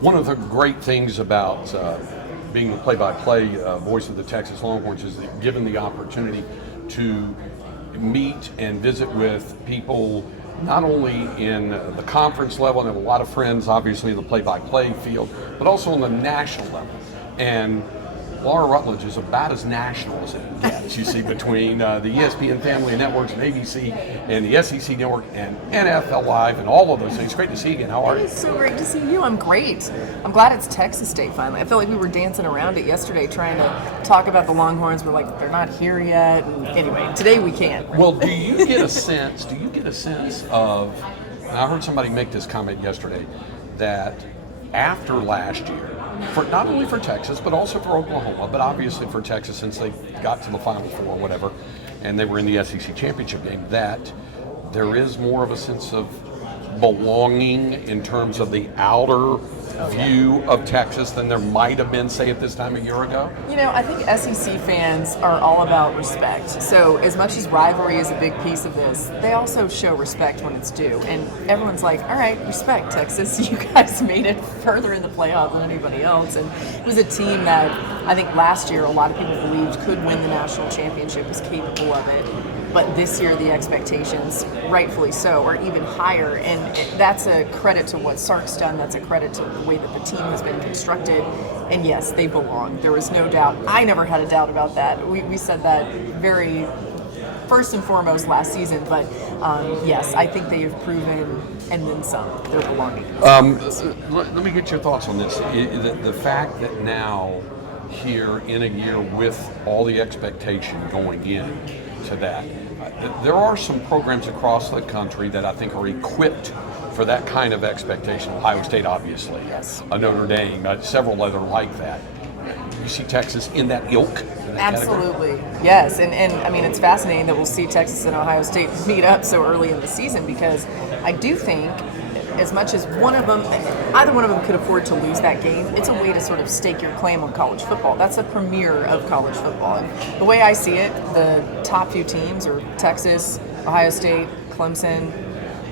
One of the great things about being the play-by-play voice of the Texas Longhorns is that given the opportunity to meet and visit with people not only in the conference level, and I have a lot of friends obviously in the play-by-play field, but also on the national level. And Laura Rutledge is about as national as it gets. You see, between the ESPN family of networks and ABC and the SEC network and NFL Live and all of those things. It's great to see you again. How are you? It's so great to see you. I'm great. I'm glad it's Texas State finally. I feel like we were dancing around it yesterday trying to talk about the Longhorns. We're like, they're not here yet. And anyway, today we can. Well, do you get a sense of, and I heard somebody make this comment yesterday, that after last year, for not only for Texas, but also for Oklahoma, but obviously for Texas since they got to the Final Four or whatever, and they were in the SEC championship game, that there is more of a sense of belonging in terms of the outer view of Texas than there might have been, say, at this time a year ago? You know, I think SEC fans are all about respect. So as much as rivalry is a big piece of this, they also show respect when it's due. And everyone's like, all right, respect, Texas. You guys made it further in the playoff than anybody else. And it was a team that I think last year a lot of people believed could win the national championship, was capable of it. But this year the expectations, rightfully so, are even higher. And that's a credit to what Sark's done. That's a credit to the way that the team has been constructed. And yes, they belong. There was no doubt. I never had a doubt about that. We said that very first and foremost last season. But yes, I think they have proven, and then some, their belonging. Let me get your thoughts on this. The fact that now, here in a year with all the expectation going in to that, there are some programs across the country that I think are equipped for that kind of expectation. Ohio State, obviously, yes. Notre Dame, several other like that. You see Texas in that ilk? Absolutely, yes. And I mean, it's fascinating that we'll see Texas and Ohio State meet up so early in the season, because I do think, as much as either one of them could afford to lose that game, it's a way to sort of stake your claim on college football. That's a premiere of college football. And the way I see it, the top few teams are Texas, Ohio State, Clemson,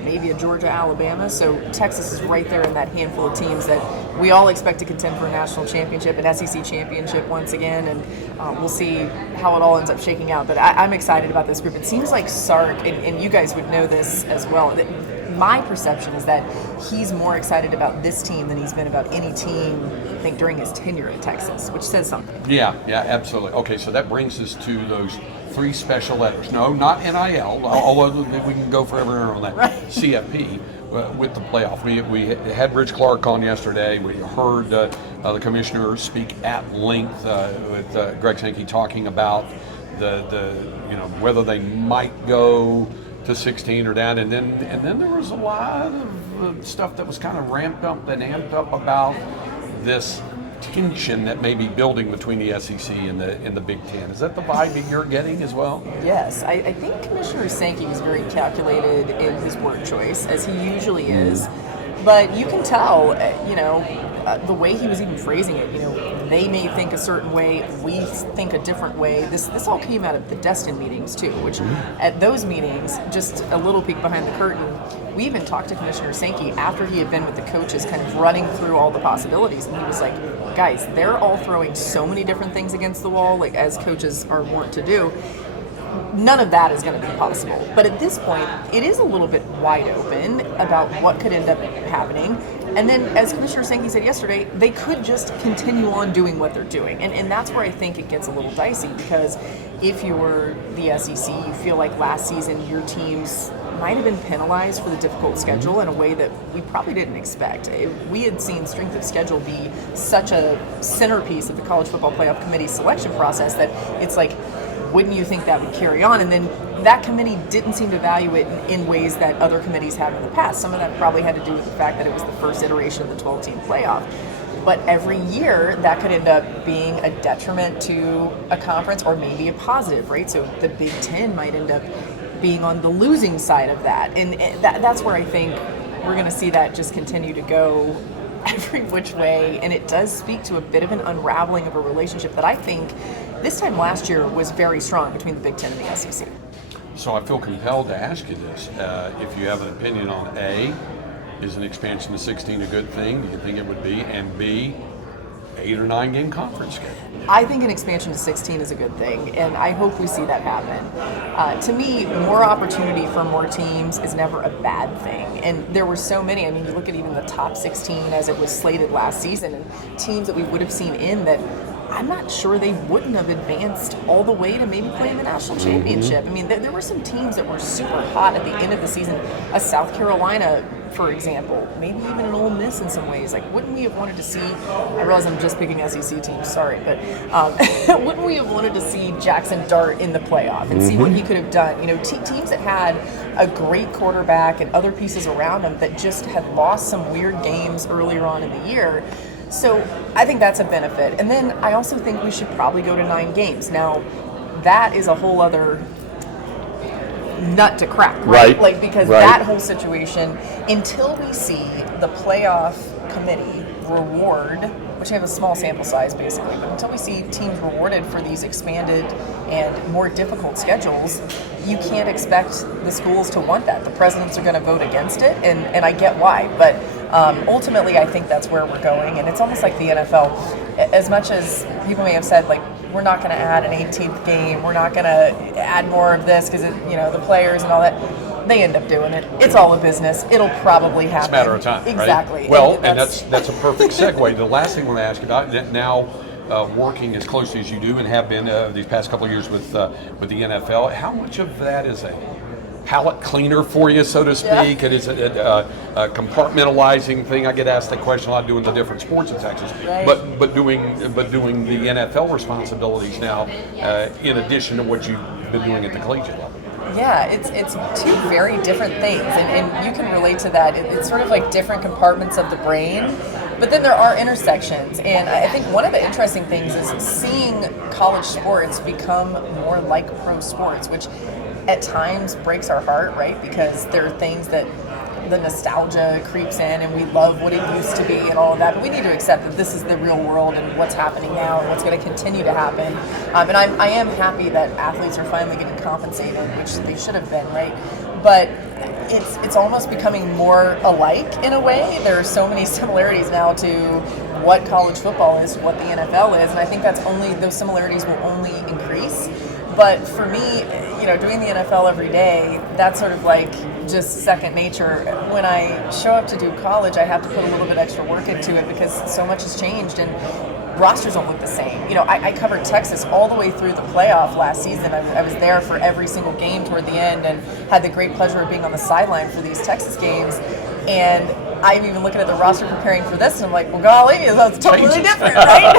maybe a Georgia, Alabama. So Texas is right there in that handful of teams that we all expect to contend for a national championship, an SEC championship once again, and we'll see how it all ends up shaking out. But I'm excited about this group. It seems like Sark, and you guys would know this as well, my perception is that he's more excited about this team than he's been about any team, I think, during his tenure at Texas, which says something. Yeah, absolutely. Okay, so that brings us to those three special letters. No, not NIL, although we can go forever on that. Right. CFP with the playoff. We had Rich Clark on yesterday. We heard the commissioner speak at length with Greg Sankey talking about the whether they might go to 16 or down, and then there was a lot of stuff that was kind of ramped up and amped up about this tension that may be building between the SEC and the Big Ten. Is that the vibe that you're getting as well? Yes, I think Commissioner Sankey was very calculated in his word choice, as he usually is. But you can tell, the way he was even phrasing it, they may think a certain way, we think a different way. This all came out of the Destin meetings too, which at those meetings, just a little peek behind the curtain, we even talked to Commissioner Sankey after he had been with the coaches kind of running through all the possibilities, and he was like, guys, they're all throwing so many different things against the wall, like as coaches are wont to do. None of that is going to be possible. But at this point, it is a little bit wide open about what could end up happening. And then, as Commissioner Sankey said yesterday, they could just continue on doing what they're doing. And that's where I think it gets a little dicey, because if you're the SEC, you feel like last season your teams might have been penalized for the difficult schedule in a way that we probably didn't expect. We had seen strength of schedule be such a centerpiece of the College Football Playoff Committee selection process that it's like, wouldn't you think that would carry on? And then that committee didn't seem to value it in ways that other committees have in the past. Some of that probably had to do with the fact that it was the first iteration of the 12-team playoff. But every year, that could end up being a detriment to a conference, or maybe a positive, right? So the Big Ten might end up being on the losing side of that. And that's where I think we're going to see that just continue to go every which way. And it does speak to a bit of an unraveling of a relationship that I think this time last year was very strong between the Big Ten and the SEC. So I feel compelled to ask you this. If you have an opinion on A, is an expansion to 16 a good thing? Do you think it would be? And B, 8 or 9 game conference schedule? I think an expansion to 16 is a good thing, and I hope we see that happen. To me, more opportunity for more teams is never a bad thing. And there were so many. I mean, you look at even the top 16 as it was slated last season, and teams that we would have seen in that I'm not sure they wouldn't have advanced all the way to maybe playing the national championship. I mean, there were some teams that were super hot at the end of the season. A South Carolina, for example, maybe even an Ole Miss in some ways. Like, wouldn't we have wanted to see, I realize I'm just picking SEC teams, sorry, but wouldn't we have wanted to see Jackson Dart in the playoff and see what he could have done? You know, teams that had a great quarterback and other pieces around him that just had lost some weird games earlier on in the year. So I think that's a benefit. And then I also think we should probably go to 9 games. Now, that is a whole other nut to crack, right? Like, because that whole situation, until we see the playoff committee reward, which have a small sample size basically, but until we see teams rewarded for these expanded and more difficult schedules, you can't expect the schools to want that. The presidents are going to vote against it, and I get why, but ultimately I think that's where we're going. And it's almost like the NFL. As much as people may have said, like, we're not going to add an 18th game, we're not going to add more of this because, the players and all that, they end up doing it. It's all a business. It'll probably happen. It's a matter of time, exactly. Right? Well, and that's a perfect segue. The last thing I want to ask you about, now working as closely as you do and have been these past couple of years with the NFL, how much of that is a palate cleaner for you, so to speak? And is it a compartmentalizing thing? I get asked that question a lot doing the different sports in Texas, but doing the NFL responsibilities now, in addition to what you've been doing at the collegiate level. Yeah, it's 2 very different things, and you can relate to that. It's sort of like different compartments of the brain, but then there are intersections. And I think one of the interesting things is seeing college sports become more like pro sports, which at times breaks our heart, right? Because there are things that the nostalgia creeps in and we love what it used to be and all of that, but we need to accept that this is the real world and what's happening now and what's going to continue to happen. And I am happy that athletes are finally getting compensated, which they should have been, right? But it's almost becoming more alike in a way. There are so many similarities now to what college football is, what the NFL is, and I think those similarities will only increase. But for me, doing the NFL every day, that's sort of like just second nature. When I show up to do college, I have to put a little bit extra work into it because so much has changed and rosters don't look the same. I covered Texas all the way through the playoff last season. I was there for every single game toward the end and had the great pleasure of being on the sideline for these Texas games. And I'm even looking at the roster preparing for this, and I'm like, well, golly, that's totally different, right?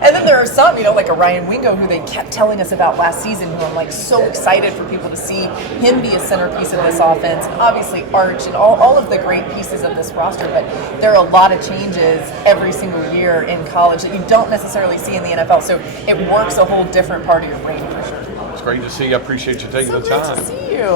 And then there are some, like a Ryan Wingo, who they kept telling us about last season, who I'm like so excited for people to see him be a centerpiece of this offense, and obviously Arch and all of the great pieces of this roster. But there are a lot of changes every single year in college that you don't necessarily see in the NFL. So it works a whole different part of your brain for sure. It's great to see you. I appreciate you taking the time. Great to see you.